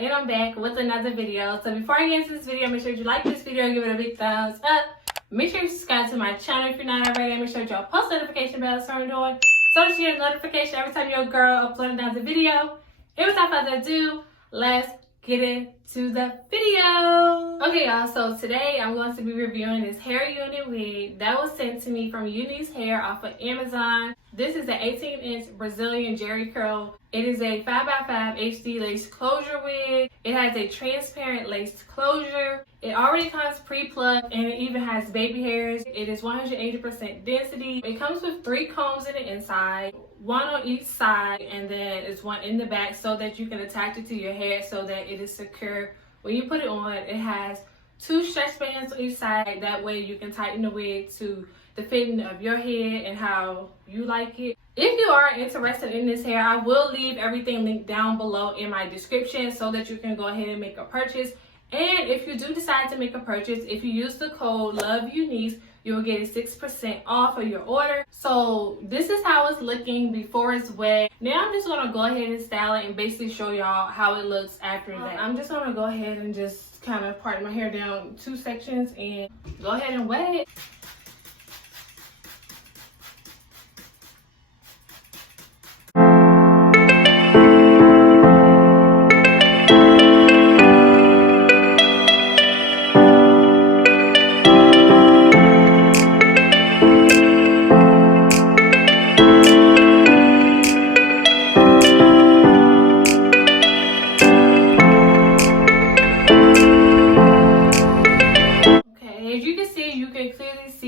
and I'm back with another video. So before I get into this video, make sure you like this video, give it a big thumbs up. Make sure you subscribe to my channel if you're not already. Make sure your post notification bell is turned on so that you get a notification every time your girl uploads another video. And without further ado, let's get into the video. Okay, y'all, so today I'm going to be reviewing this hair unit wig that was sent to me from Unicehair off of Amazon. This is an 18-inch Brazilian jerry curl. It is a 5x5 HD lace closure wig. It has a transparent lace closure. It already comes pre-plucked and it even has baby hairs. It is 180% density. It comes with 3 combs in the inside, 1 on each side, and then it's 1 in the back so that you can attach it to your hair so that it is secure. When you put it on, it has 2 stretch bands on each side. That way you can tighten the wig to the fitting of your head and how you like it. If you are interested in this hair, I will leave everything linked down below in my description so that you can go ahead and make a purchase. And if you do decide to make a purchase, if you use the code LOVEUNICE, you will get a 6% off of your order. So this is how it's looking before it's wet. Now I'm just gonna go ahead and style it and basically show y'all how it looks after that. I'm just gonna go ahead and just kind of part my hair down 2 sections and go ahead and wet it.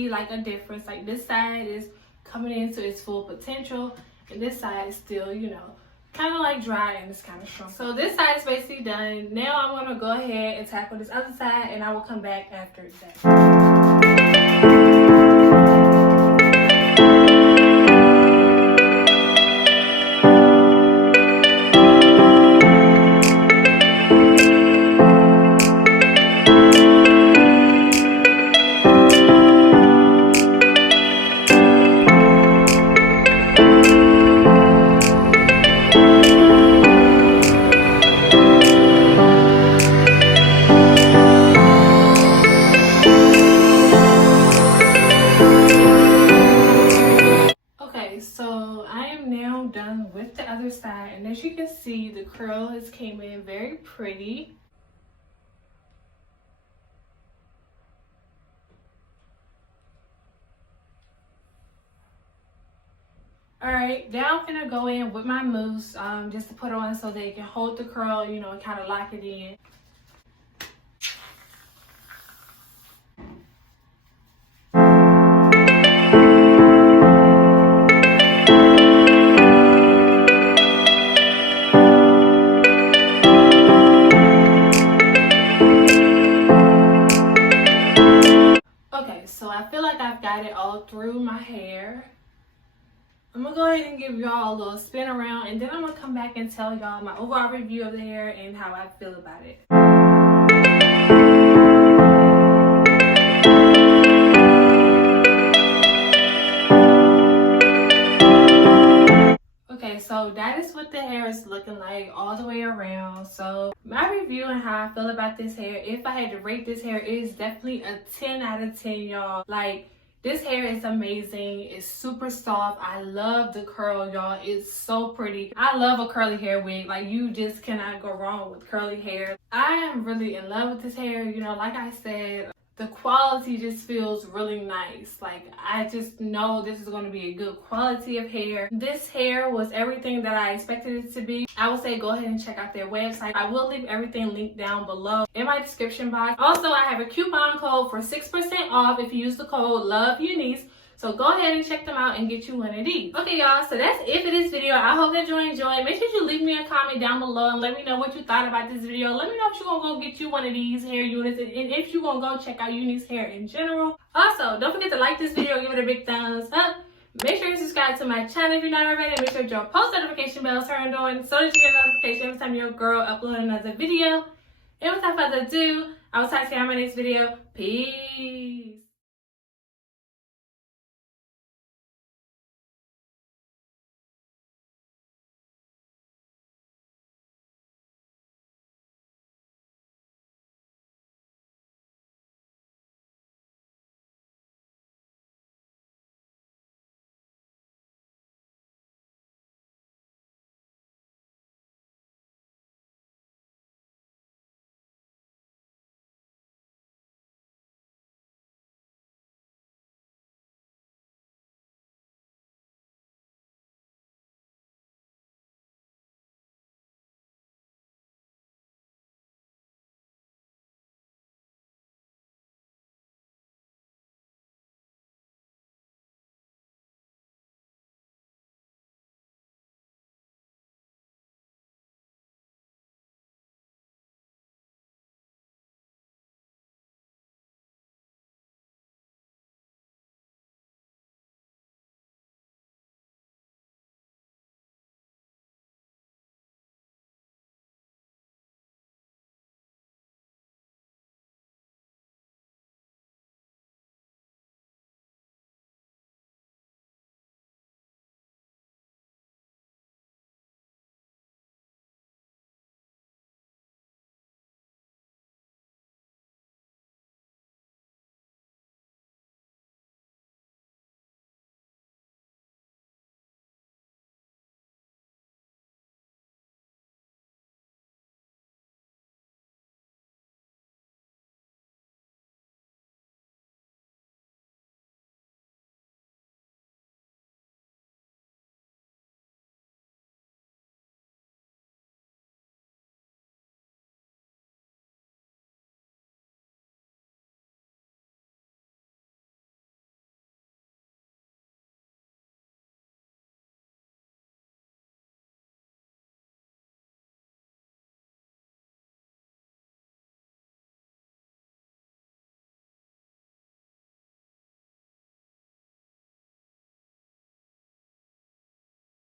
Like a difference, like this side is coming into its full potential and this side is still, you know, kind of like dry and it's kind of strong. So this side is basically done. Now I'm going to go ahead and tackle this other side and I will come back after that. So I am now done with the other side, and as you can see, the curl has came in very pretty. Alright, now I'm gonna go in with my mousse just to put on so that it can hold the curl, you know, and kind of lock it in. So I feel like I've got it all through my hair. I'm gonna go ahead and give y'all a little spin around and then I'm gonna come back and tell y'all my overall review of the hair and how I feel about it. Okay, so that is what the hair is looking like all the way around. So my review and how I feel about this hair, if I had to rate this hair, it is definitely a 10 out of 10, y'all. Like, this hair is amazing. It's super soft. I love the curl, y'all. It's so pretty. I love a curly hair wig. Like, you just cannot go wrong with curly hair. I am really in love with this hair. You know, like I said, the quality just feels really nice. Like, I just know this is going to be a good quality of hair. This hair was everything that I expected it to be. I would say go ahead and check out their website. I will leave everything linked down below in my description box. Also, I have a coupon code for 6% off if you use the code LOVEUNICE. So go ahead and check them out and get you one of these. Okay, y'all, so that's it for this video. I hope that you enjoyed. Make sure you leave me a comment down below and let me know what you thought about this video. Let me know if you're gonna go get you one of these hair units and if you're gonna go check out Unicehair in general. Also, don't forget to like this video, give it a big thumbs up. Make sure you subscribe to my channel if you're not already. Make sure your post notification bell is turned on so that you get a notification every time your girl uploads another video. And without further ado, I will talk to you on my next video. Peace.